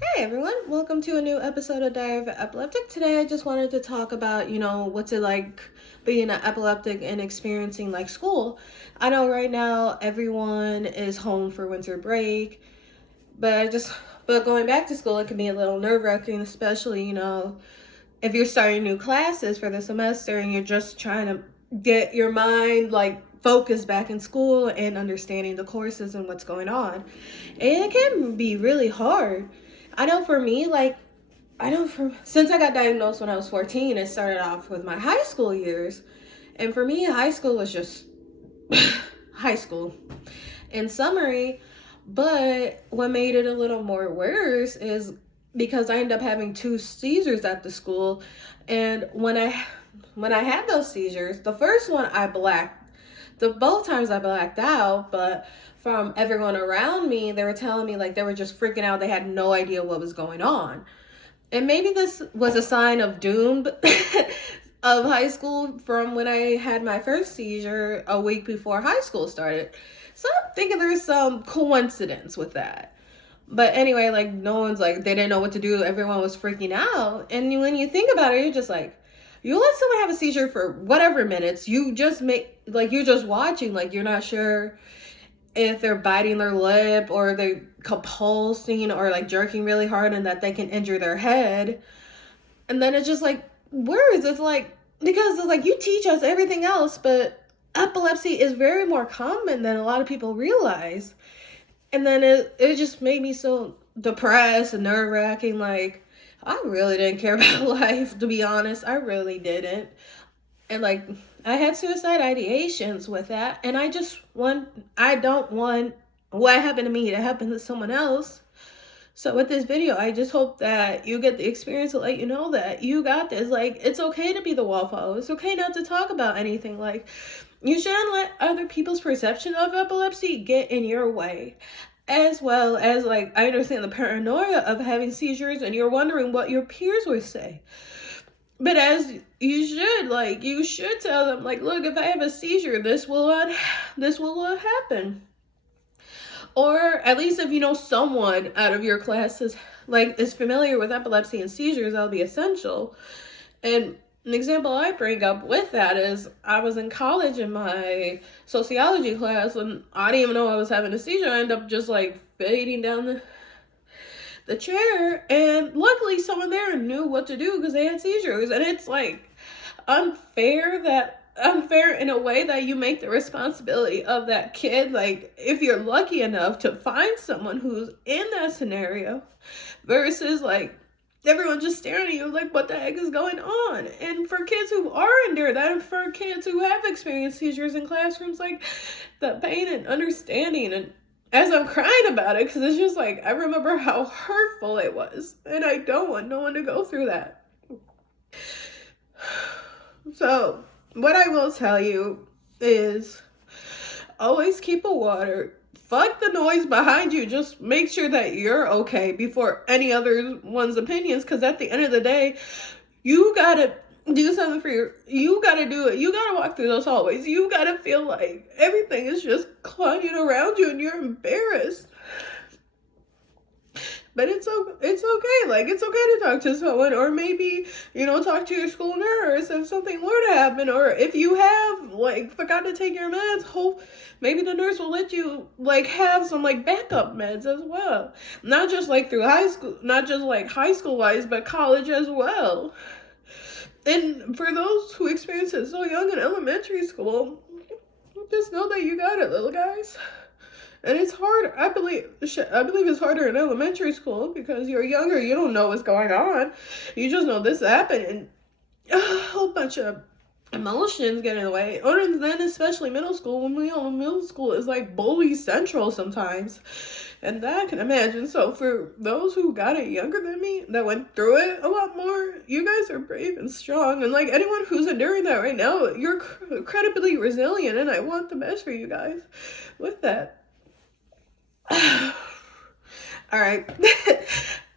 Hey everyone, welcome to a new episode of Diary of an Epileptic. Today I just wanted to talk about, what's it like being an epileptic and experiencing like school. I know right now everyone is home for winter break, but going back to school it can be a little nerve-wracking, especially, if you're starting new classes for the semester and you're just trying to get your mind like focused back in school and understanding the courses and what's going on. And it can be really hard. I know for me, since I got diagnosed when I was 14, it started off with my high school years. And for me, high school was just high school in summary. But what made it a little more worse is because I ended up having two seizures at the school. And when I had those seizures, the first one both times I blacked out, but from everyone around me, they were telling me like they were just freaking out. They had no idea what was going on. And maybe this was a sign of doom of high school from when I had my first seizure a week before high school started. So I'm thinking there's some coincidence with that. But anyway, like no one's like, they didn't know what to do. Everyone was freaking out. And when you think about it, you're just like, you let someone have a seizure for whatever minutes, you're just watching, like you're not sure if they're biting their lip or they're convulsing or like jerking really hard and that they can injure their head. And then it's just like words. It's like, because it's like you teach us everything else, but epilepsy is very more common than a lot of people realize. And then it just made me so depressed and nerve-wracking. Like, I really didn't care about life, to be honest. I really didn't. And like, I had suicide ideations with that. And I don't want what happened to me to happen to someone else. So with this video, I just hope that you get the experience to let you know that you got this. Like, it's okay to be the wallflower. It's okay not to talk about anything. Like, you shouldn't let other people's perception of epilepsy get in your way. As well as, like, I understand the paranoia of having seizures and you're wondering what your peers would say. But as you should tell them, like, look, if I have a seizure, this will happen. Or at least if you know someone out of your class is familiar with epilepsy and seizures, that'll be essential. And an example I bring up with that is I was in college in my sociology class and I didn't even know I was having a seizure. I ended up just like fading down the chair, and luckily someone there knew what to do because they had seizures. And it's like unfair in a way that you make the responsibility of that kid, like if you're lucky enough to find someone who's in that scenario, versus like everyone just staring at you like, what the heck is going on? And for kids who are under that, and for kids who have experienced seizures in classrooms, like the pain and understanding, and as I'm crying about it, because it's just like, I remember how hurtful it was, and I don't want no one to go through that. So what I will tell you is always keep a water. Fuck the noise behind you. Just make sure that you're okay before any other one's opinions. Because at the end of the day, you gotta do something you gotta do it. You gotta walk through those hallways. You gotta feel like everything is just clanging around you and you're embarrassed. But it's okay. Like, it's okay to talk to someone, or maybe, talk to your school nurse if something were to happen, or if you have, like, forgot to take your meds, maybe the nurse will let you, like, have some, like, backup meds as well. Not just, like, through high school, not just, like, high school-wise, but college as well. And for those who experience it so young in elementary school, just know that you got it, little guys. And it's hard. I believe it's harder in elementary school because you're younger. You don't know what's going on. You just know this happened, and a whole bunch of emotions get in the way. Or then, especially middle school, when we know middle school is like bully central sometimes, and that I can imagine. So for those who got it younger than me, that went through it a lot more, you guys are brave and strong. And like anyone who's enduring that right now, you're incredibly resilient, and I want the best for you guys with that. All right.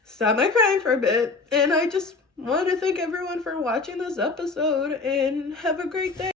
Stop my crying for a bit. And I just want to thank everyone for watching this episode, and have a great day.